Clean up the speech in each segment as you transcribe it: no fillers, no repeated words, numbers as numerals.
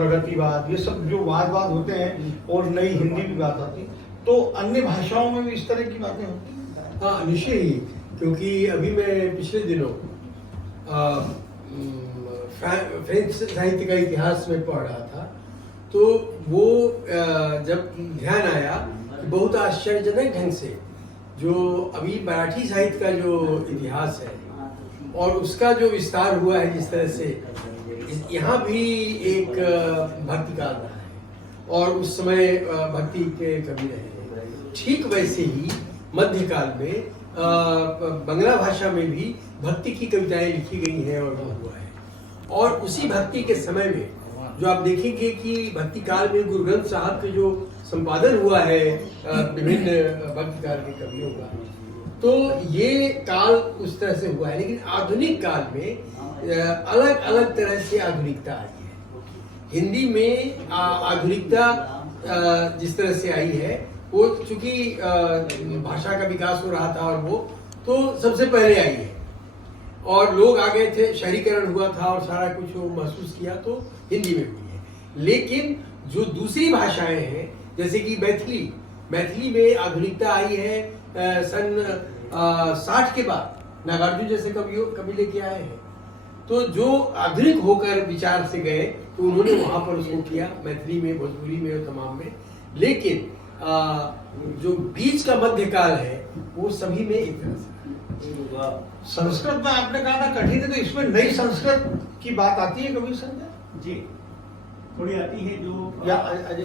प्रगतिवाद, ये सब जो वाद होते हैं, और नई हिंदी भी बात आती, तो अन्य भाषाओं में भी इस तरह की बातें होती हैं? हाँ, निश्चय ही, क्योंकि अभी मैं पिछले दिनों फ्रेंच साहित्य का इतिहास में पढ़ रहा था, तो वो जब ध्यान आया कि बहुत आश्चर्यजनक ढंग से जो अभी मराठी साहित्य का जो इतिहास है और उसका जो विस्तार हुआ है, जिस तरह से यहाँ भी एक भक्ति काल रहा है और उस समय भक्ति के कवि रहे। ठीक वैसे ही मध्यकाल में बंगला भाषा में भी भक्ति की कविताएं लिखी गई हैं और वो हुआ है। और उसी भक्ति के समय में जो आप देखेंगे कि भक्ति काल में गुरु ग्रंथ साहब के जो संपादन हुआ है विभिन्न भक्ति काल के कवियों का, तो ये काल उस तरह से हुआ है। लेकिन आधुनिक काल में अलग अलग तरह से आधुनिकता आई है। हिंदी में आधुनिकता जिस तरह से आई है, वो चूंकि भाषा का विकास हो रहा था और वो तो सबसे पहले आई है और लोग आ गए थे, शहरीकरण हुआ था और सारा कुछ वो महसूस किया तो हिंदी में हुई है। लेकिन जो दूसरी भाषाएं हैं, जैसे कि मैथिली में आधुनिकता आई है सन 60 के बाद नागार्जुन जैसे कवि लेके आए हैं। तो जो आधुनिक होकर विचार से गए तो उन्होंने वहां पर उसको किया, मैथिली में, भोजपुरी में और तमाम में। लेकिन जो बीच का मध्यकाल है वो सभी में एक तरह से। संस्कृत में आपने कहा था कठिन है, तो इसमें नई संस्कृत की बात आती है कभी संजय जी? थोड़ी आती है जो या अजय,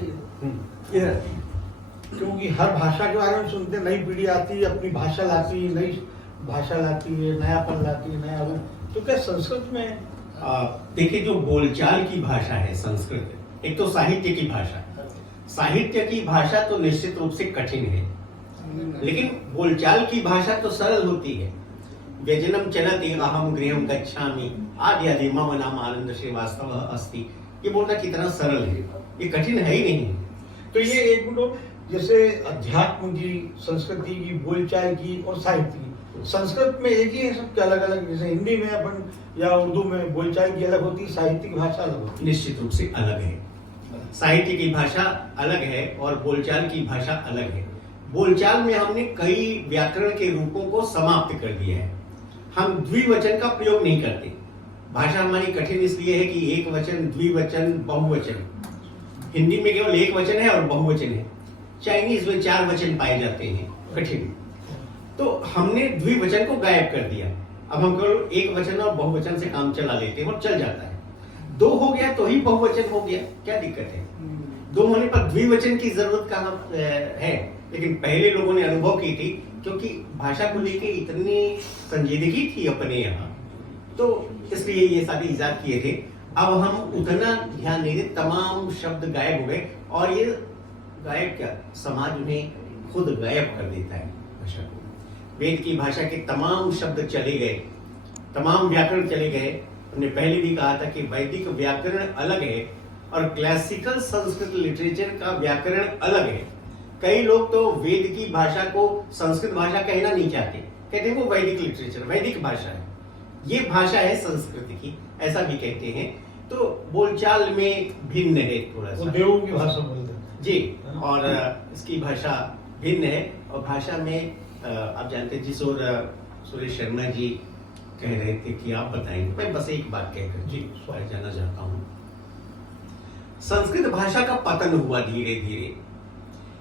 क्योंकि हर भाषा के बारे में सुनते, नई पीढ़ी आती है, अपनी भाषा लाती है, नई भाषा लाती है, नयापन लाती है, नया रूप। तो क्या संस्कृत में देखिए, जो बोलचाल की भाषा है संस्कृत, एक तो साहित्य की भाषा, साहित्य की भाषा तो निश्चित रूप से कठिन है, लेकिन बोलचाल की भाषा तो सरल होती है। व्यजनम चलति अहम गृहम गच्छामि आदि आदि मम नाम आनंद श्रीवास्तव अस्ति, ये बोलना कितना सरल है, ये कठिन है ही नहीं। तो ये एक मिनट, जैसे अध्यात्म की, संस्कृति की, बोलचाल की और साहित्य की, संस्कृत में एक ही है सबके अलग अलग? जैसे हिंदी में अपन या उर्दू में बोलचाल की अलग होती है, साहित्य की भाषा अलग होती है? निश्चित रूप से अलग है, साहित्य की भाषा अलग है और बोलचाल की भाषा अलग है। बोलचाल में हमने कई व्याकरण के रूपों को समाप्त कर दिया है, हम द्विवचन का प्रयोग नहीं करते। भाषा हमारी कठिन इसलिए है कि एक वचन, द्विवचन, बहुवचन, हिंदी में केवल एक वचन है और बहुवचन है। चाइनीज में 4 वचन पाए जाते हैं, कठिन। तो हमने द्विवचन को गायब कर दिया। अब हम केवल एक वचन और बहुवचन से काम चला लेते हैं और चल जाता है। 2 हो गया तो ही बहुवचन हो गया, क्या दिक्कत है? 2 होने पर द्विवचन की जरूरत कहाँ है? लेकिन पहले लोगों ने अनुभव की थी, क्योंकि भाषा को लेके इतनी संजीदगी थी अपने यहाँ, तो इसलिए ये सारे इजाद किए थे। अब हम उतना ध्यान नहीं देते, तमाम शब्द गायब हो गए। और ये गायब क्या, समाज उन्हें खुद गायब कर देता है भाषा को। वेद की भाषा के तमाम शब्द चले गए, तमाम व्याकरण चले गए। हमने पहले भी कहा था कि वैदिक व्याकरण अलग है और क्लासिकल संस्कृत लिटरेचर का व्याकरण अलग है। कई लोग तो वेद की भाषा को संस्कृत भाषा कहना नहीं चाहते, कहते हैं वो वैदिक लिटरेचर, वैदिक भाषा है, ये भाषा है संस्कृत की, ऐसा भी कहते हैं। तो बोलचाल में भिन्न है थोड़ा सा, देवों की भाषा बोलते हैं जी, और इसकी भाषा भिन्न है। और भाषा में आप जानते हैं, जिस और सुरेश शर्मा जी कह रहे थे कि आप बताएंगे, मैं बस एक बात कहकर जी जाना चाहता हूँ। संस्कृत भाषा का पतन हुआ धीरे धीरे।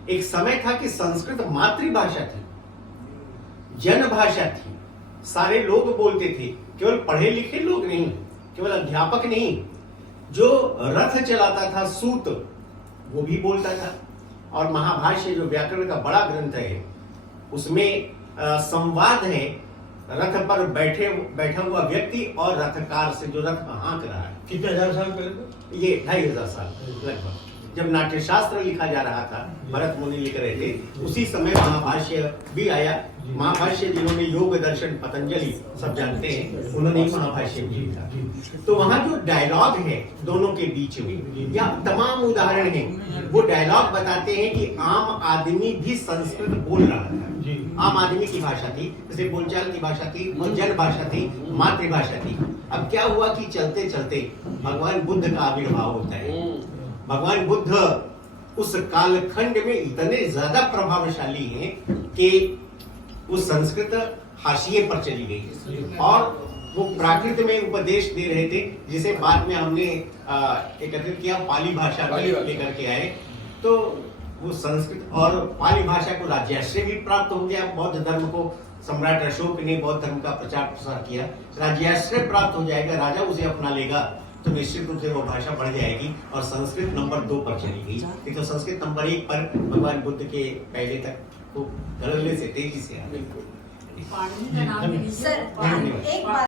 एक समय था कि संस्कृत मातृभाषा थी, जन भाषा थी, सारे लोग बोलते थे, केवल पढ़े लिखे लोग नहीं, केवल अध्यापक नहीं, जो रथ चलाता था सूत वो भी बोलता था। और महाभाष्य जो व्याकरण का बड़ा ग्रंथ है, उसमें संवाद है, रथ पर बैठा हुआ व्यक्ति और रथकार से, जो रथ हाँक रहा है। कितने हजार साल पहले? ये 2500 साल लगभग, जब नाट्यशास्त्र लिखा जा रहा था, भरत मुनि लिख रहे थे, उसी समय महाभाष्य भी आया। महाभाष्य जिन्होंने योग दर्शन पतंजलि सब जानते हैं, उन्होंने महाभाष्य भी लिखा। तो वहां जो डायलॉग है दोनों के बीच में, या तमाम उदाहरण हैं, वो डायलॉग बताते हैं कि आम आदमी भी संस्कृत बोल रहा था। आम आदमी की भाषा थी, जैसे बोलचाल की भाषा थी और जन भाषा थी, मातृभाषा थी। अब क्या हुआ कि चलते चलते भगवान बुद्ध का आविर्भाव होता है। भगवान बुद्ध उस कालखंड में इतने ज्यादा प्रभावशाली हैं कि वो संस्कृत हाशिए पर चली गई और वो प्राकृत में उपदेश दे रहे थे, जिसे बाद में हमने एकत्रित किया, पाली भाषा में लेकर के आए। तो वो संस्कृत और पाली भाषा को राज्याश्रय भी प्राप्त हो गया। बौद्ध धर्म को सम्राट अशोक ने बौद्ध धर्म का प्रचार प्रसार किया, राज्याश्रय प्राप्त हो जाएगा, राजा उसे अपना लेगा तो निश्चित रूप से वो भाषा बढ़ जाएगी और संस्कृत नंबर 2 पर चली गई। नहीं तो संस्कृत नंबर 1 पर भगवान बुद्ध के पहले तक वो धड़ल्ले से तेजी से आ गई। सर एक बात